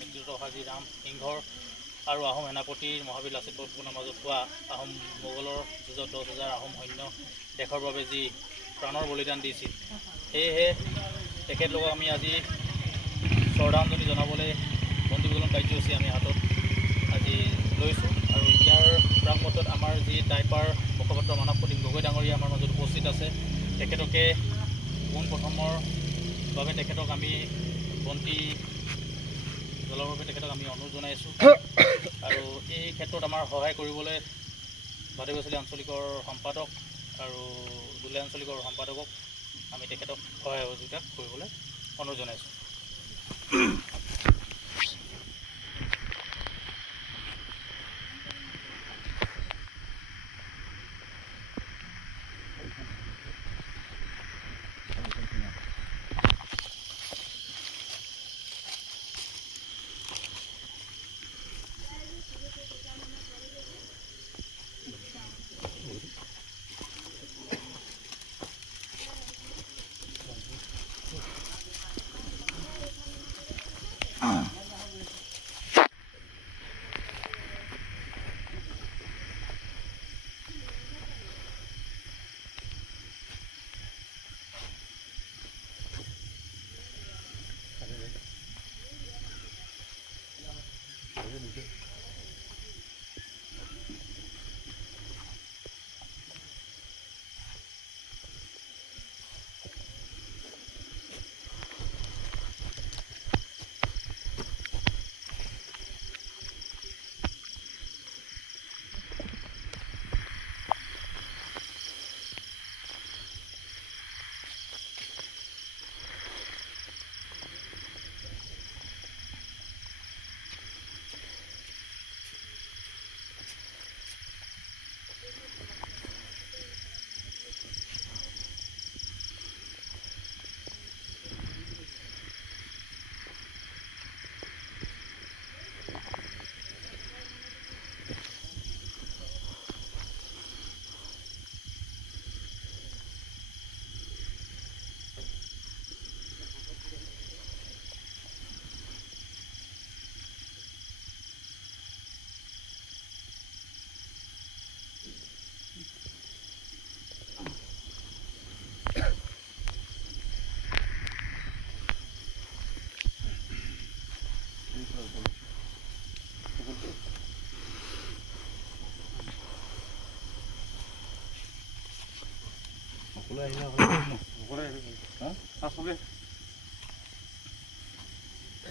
নেতৃত্বত অহা যি ৰাম সিংহৰ আৰু আহোম সেনাপতিৰ মহাবীৰ লাচিত বৰফুকনৰ মাজত হোৱা আহোম মোগলৰ যুঁজত 10,000 আহোম সৈন্য দেশৰ বাবে যি প্ৰাণৰ বলিদান দিছিল, সেয়েহে তেখেতলোকক আমি আজি শ্ৰদ্ধাঞ্জলি জনাবলৈ বন্তি প্ৰজ্বলন কাৰ্যসূচী আমি হাতত আজি লৈছোঁ। আৰু ইয়াৰ প্ৰাংগণত আমাৰ যি টাইপাৰ মুখপাত্ৰ মানৱ প্ৰতীক গগৈ ডাঙৰীয়া আমাৰ মাজত উপস্থিত আছে। তেখেতকে পোনপ্ৰথমৰ বাবে তেখেতক আমি বন্তি জ্বলাবৰ বাবে তেখেতক আমি অনুৰোধ জনাইছোঁ। আৰু এই ক্ষেত্ৰত আমাৰ সহায় কৰিবলৈ ভাটিবেচলী আঞ্চলিকৰ সম্পাদক আৰু দুলীয়া আঞ্চলিকৰ সম্পাদকক আমি তেখেতক সহায় সহযোগিতা কৰিবলৈ অনুৰোধ জনাইছোঁ।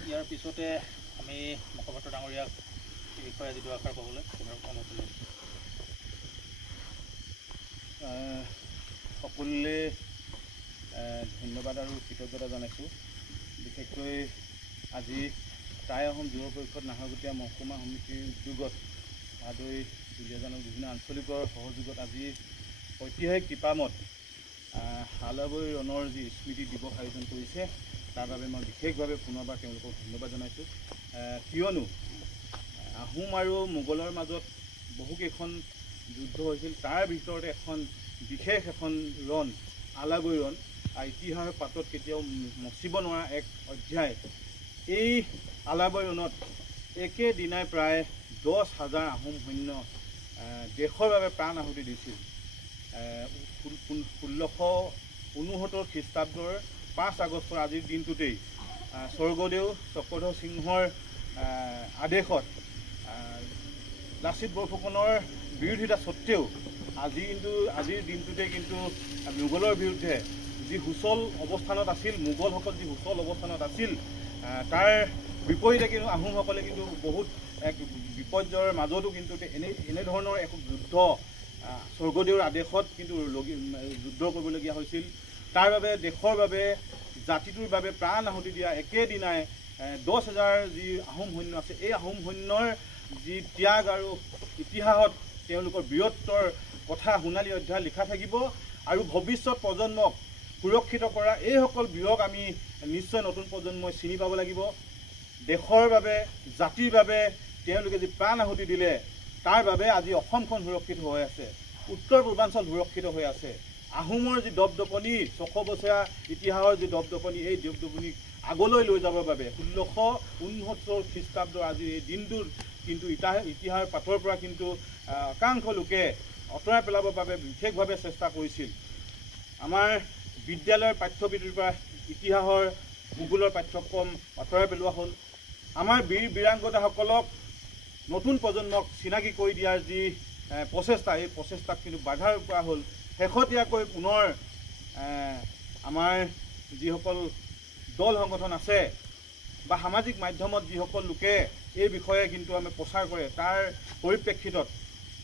ইয়াৰ পিছতে আমি মুখপাত্ৰ ডাঙৰীয়াক এই বিষয়ে আজি দুআষাৰ ক'বলৈ অনুৰোধ জনাইছোঁ। সকলোৱে ধন্যবাদ আৰু কৃতজ্ঞতা জনাইছোঁ। বিশেষকৈ আজি টাই আহোম যুৱ পৰিষদ নাহৰকটীয়া মহকুমা সমিতিৰ উদ্যোগত ভাদৈ দুলীয়াজানৰ বিভিন্ন আঞ্চলিকৰ সহযোগত আজি ঐতিহাসিক টিপামত আলাবৈ ৰণৰ যি স্মৃতি দিৱস আয়োজন কৰিছে, তাৰ বাবে মই বিশেষভাৱে পুনৰবাৰ তেওঁলোকক ধন্যবাদ জনাইছোঁ। কিয়নো আহোম আৰু মোগলৰ মাজত বহুকেইখন যুদ্ধ হৈছিল, তাৰ ভিতৰতে এখন বিশেষ এখন ৰণ আলাবৈ ৰণ, ইতিহাসৰ পাতত কেতিয়াও মচিব নোৱাৰা এক অধ্যায়। এই আলাবৈ ৰণত একেদিনাই প্ৰায় 10,000 আহোম সৈন্য দেশৰ বাবে প্ৰাণ আহুতি দিছিল। 1669 খ্ৰীষ্টাব্দৰ 5 আগষ্টৰ আজিৰ দিনটোতেই স্বৰ্গদেউ চক্ৰধৰ সিংহৰ আদেশত লাচিত বৰফুকনৰ বিৰোধিতা সত্ত্বেও আজিৰ দিনটোতে কিন্তু মোগলৰ বিৰুদ্ধে যি সুচল অৱস্থানত আছিল, মোগলসকল যি সুচল অৱস্থানত আছিল, তাৰ বিপৰীতে কিন্তু আহোমসকলে কিন্তু বহুত এক বিপৰ্যয়ৰ মাজতো কিন্তু এনেধৰণৰ এক যুদ্ধ স্বৰ্গদেউৰ আদেশত কিন্তু যুদ্ধ কৰিবলগীয়া হৈছিল। তাৰ বাবে দেশৰ বাবে জাতিটোৰ বাবে প্ৰাণ আহুতি দিয়া একেদিনাই 10,000 যি আহোম সৈন্য আছে, এই আহোম সৈন্যৰ যি ত্যাগ আৰু ইতিহাসত তেওঁলোকৰ বীৰত্বৰ কথা সোণালী অধ্যায় লিখা থাকিব। আৰু ভৱিষ্যত প্ৰজন্মক সুৰক্ষিত কৰা এইসকল বীৰক আমি নিশ্চয় নতুন প্ৰজন্মই চিনি পাব লাগিব। দেশৰ বাবে জাতিৰ বাবে তেওঁলোকে যি প্ৰাণ আহুতি দিলে, তাৰ বাবে আজি অসমখন সুৰক্ষিত হৈ আছে, উত্তৰ পূৰ্বাঞ্চল সুৰক্ষিত হৈ আছে। আহোমৰ যি দপদপনি 600 বছৰীয়া ইতিহাসৰ যি দপদপনি, এই দপদপনিক আগলৈ লৈ যাবৰ বাবে 1669 খ্ৰীষ্টাব্দৰ আজি এই দিনটোৰ কিন্তু ইতিহাসৰ পাতৰ পৰা কিন্তু একাংশ লোকে আঁতৰাই পেলাবৰ বাবে বিশেষভাৱে চেষ্টা কৰিছিল। আমাৰ বিদ্যালয়ৰ পাঠ্যপুথিৰ পৰা ইতিহাসৰ ভূগোলৰ পাঠ্যক্ৰম আঁতৰাই পেলোৱা হ'ল। আমাৰ বীৰ বীৰাংগনাসকলক নতুন প্ৰজন্মক চিনাকি কৰি দিয়াৰ যি প্ৰচেষ্টা, এই প্ৰচেষ্টাক কিন্তু বাধাৰ পৰা হ'ল। শেহতীয়াকৈ পুনৰ আমাৰ যিসকল দল সংগঠন আছে বা সামাজিক মাধ্যমত যিসকল লোকে এই বিষয়ে কিন্তু আমি প্ৰচাৰ কৰে, তাৰ পৰিপ্ৰেক্ষিতত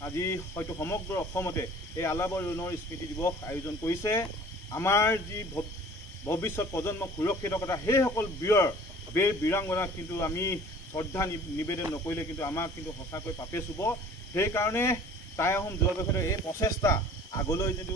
আজি হয়তো সমগ্ৰ অসমতে এই আলাবৰ ৰুণৰ স্মৃতি দিৱস আয়োজন কৰিছে। আমাৰ যি ভৱিষ্যত প্ৰজন্মক সুৰক্ষিত কথা, সেইসকল বীৰ বীৰাংগনাক কিন্তু আমি শ্ৰদ্ধা নিবেদন নকৰিলে কিন্তু আমাক কিন্তু সঁচাকৈ পাপে চুব। সেইকাৰণে টাই আহোম যুৱ পৰিষদৰ এই প্ৰচেষ্টা আগলৈ যদি